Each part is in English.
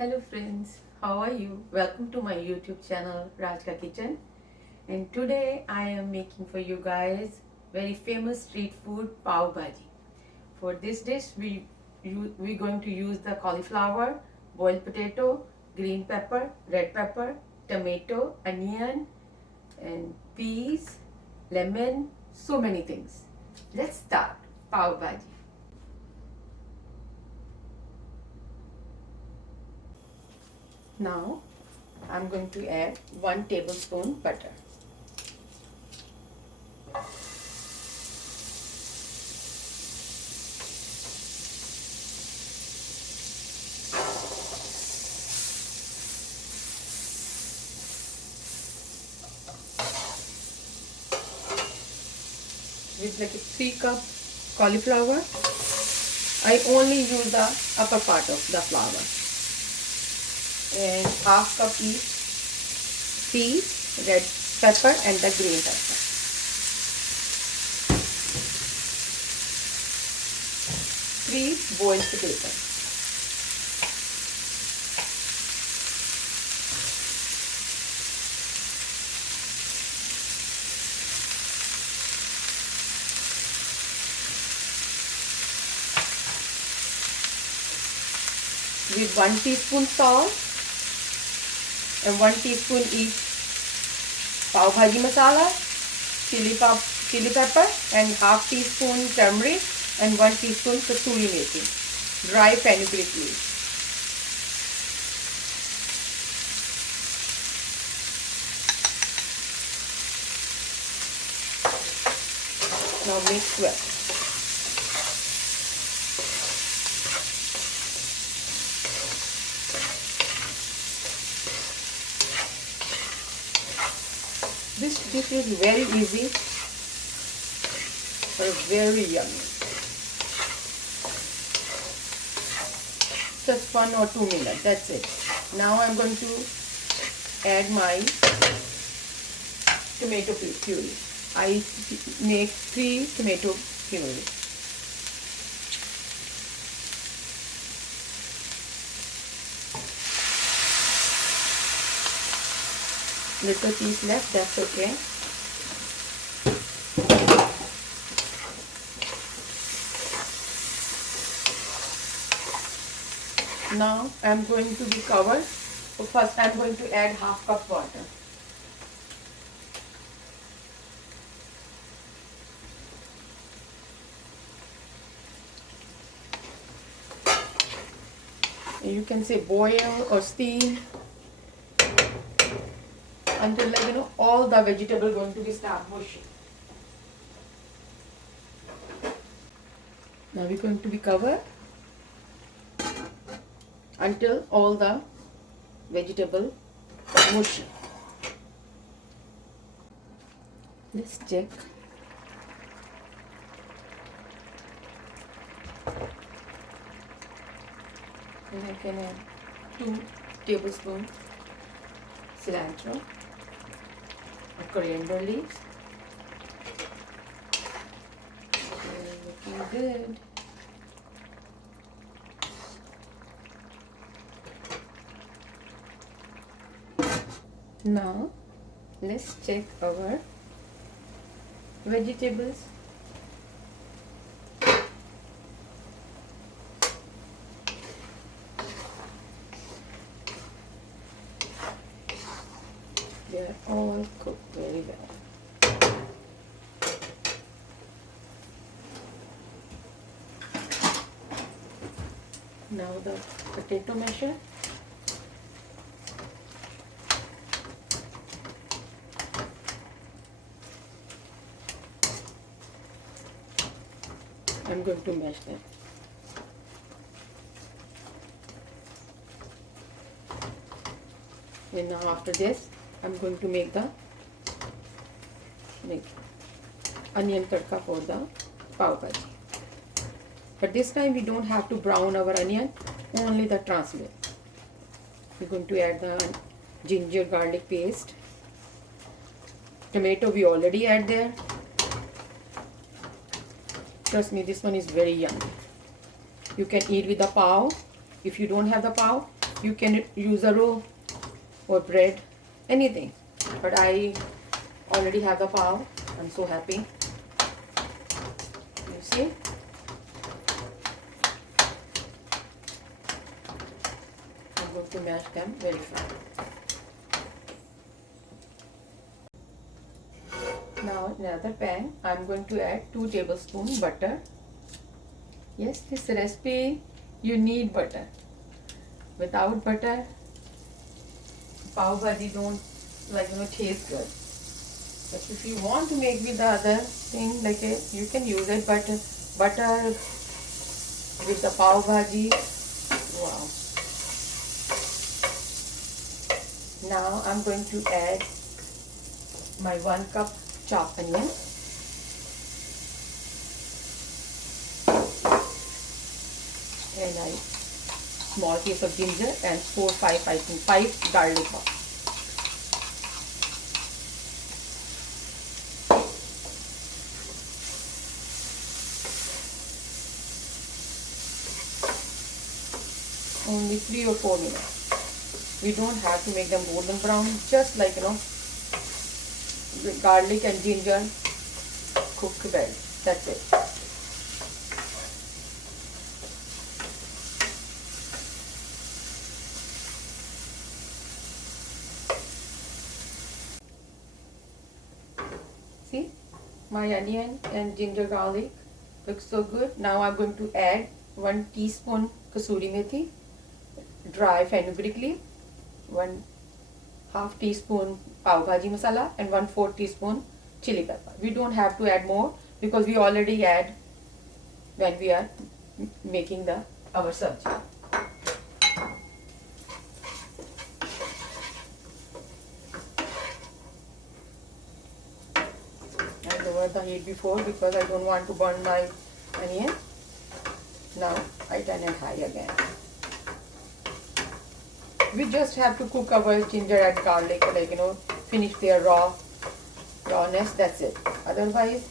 Hello friends, how are you? Welcome to my YouTube channel Rajka Kitchen, and today I am making for you guys very famous street food pav bhaji. For this dish we're going to use the cauliflower, boiled potato, green pepper, red pepper, tomato, onion and peas, lemon, so many things. Let's start pav bhaji. Now I'm going to add 1 tablespoon butter. With like a 3 cup cauliflower, I only use the upper part of the flour, and half cup each peas, red pepper and the green pepper. 3 boiled potatoes. With 1 teaspoon salt and 1 teaspoon each pav bhaji masala, chili pepper and half teaspoon turmeric and 1 teaspoon kasuri methi, dry fenugreek leaves. Now mix well. This dish is very easy but very yummy. Just 1 or 2 minutes, that's it. Now I'm going to add my tomato puree. I make 3 tomato puree. Little piece left, that's okay. Now I'm going to be covered. So first I'm going to add half cup water. You can say boil or steam until all the vegetable going to be start mushing. Now we're going to be covered until all the vegetable mushy. Let's check. And I can add 2 tablespoons cilantro or coriander leaves. Looking good. Now let's check our vegetables. They are all cooked very well. Now the potato masher. I'm going to mash them. And now after this, I'm going to make the onion tadka for the pav bhaji. But this time we don't have to brown our onion, only the translucent. We're going to add the ginger garlic paste. Tomato we already add there. Trust me, this one is very yummy. You can eat with the pav. If you don't have the pav, You can use a roll or bread, anything. But I already have the pav. I'm so happy. You see? I'm going to mash them very fine. Now in another pan, I'm going to add 2 tablespoons butter. Yes, this recipe you need butter. Without butter, pav bhaji don't taste good. But if you want to make with the other thing you can use it. But butter with the pav bhaji, wow. Now I'm going to add my 1 cup chopped onion. And a small piece of ginger and 5 garlic balls. Only 3 or 4 minutes. We don't have to make them golden brown. Just the garlic and ginger cooked well. That's it. See, my onion and ginger garlic looks so good. Now I'm going to add 1 teaspoon kasuri methi, dry fenugreek leaf, 1/2 teaspoon pav bhaji masala, and 1/4 teaspoon chili pepper. We don't have to add more because we already add when we are making our sabji. I lowered the heat before because I don't want to burn my onion. Now I turn it high again. We just have to cook our ginger and garlic, finish their rawness. That's it. Otherwise,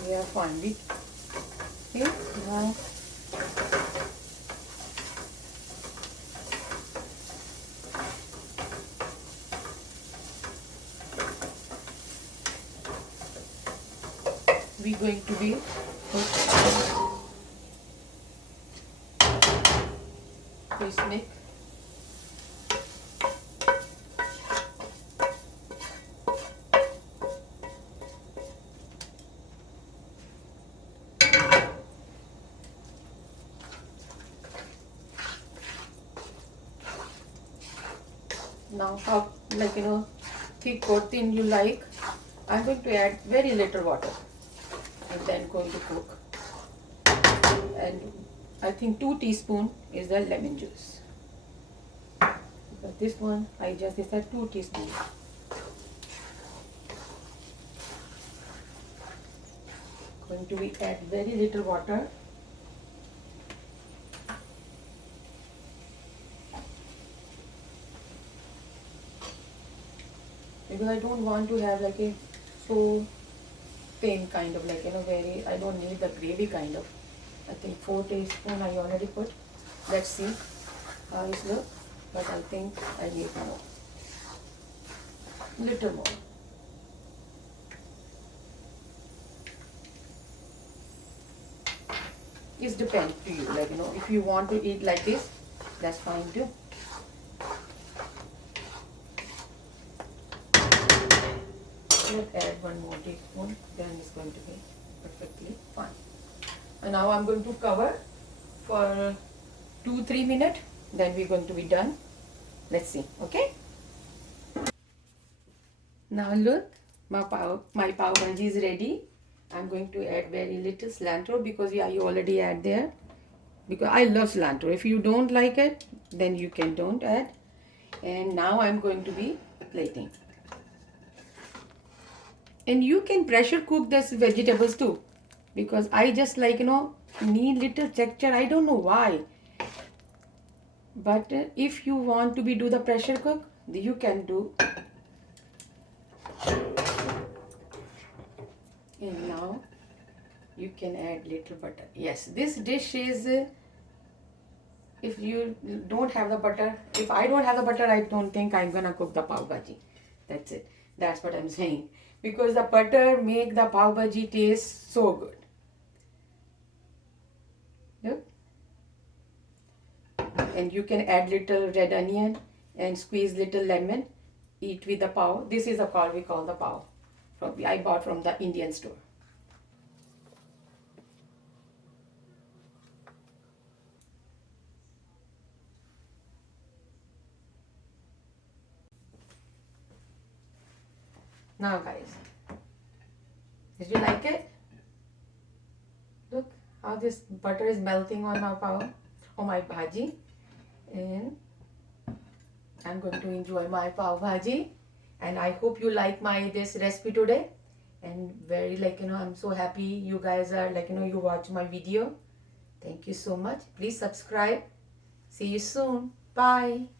we are fine. Okay, now we're going to be this mix. Now how thick or thin you like. I'm going to add very little water and then going to cook. And I think 2 teaspoons is the lemon juice. Because this one I just said 2 teaspoons. Going to be add very little water. Because I don't want to have a so thin kind of very, I don't need the gravy kind of. I think 4 teaspoons I already put. Let's see how it looks. But I think I need more. Little more. It depends to you. If you want to eat like this, that's fine too. Let's add 1 more teaspoon, then it's going to be perfectly fine. And now I'm going to cover for 2-3 minutes, then we're going to be done. Let's see, okay? Now look, my pav bhaji is ready. I'm going to add very little cilantro because you already add there. Because I love cilantro. If you don't like it, then you can don't add. And now I'm going to be plating. And you can pressure cook this vegetables too, because I just need little texture. I don't know why, but if you want to do the pressure cook, you can do. And now you can add little butter. Yes, this dish is, if you don't have the butter, if I don't have the butter, I don't think I'm gonna cook the pav bhaji. That's it. That's what I'm saying. Because the butter make the pav bhaji taste so good. Yep. And you can add little red onion and squeeze little lemon. Eat with the pav. This is a pav we call the pav. I bought from the Indian store. Now guys, did you like it? Look how this butter is melting on my pav, on my bhaji. And I'm going to enjoy my pav bhaji. And I hope you like my this recipe today. And very I'm so happy you guys are you watch my video. Thank you so much. Please subscribe. See you soon. Bye.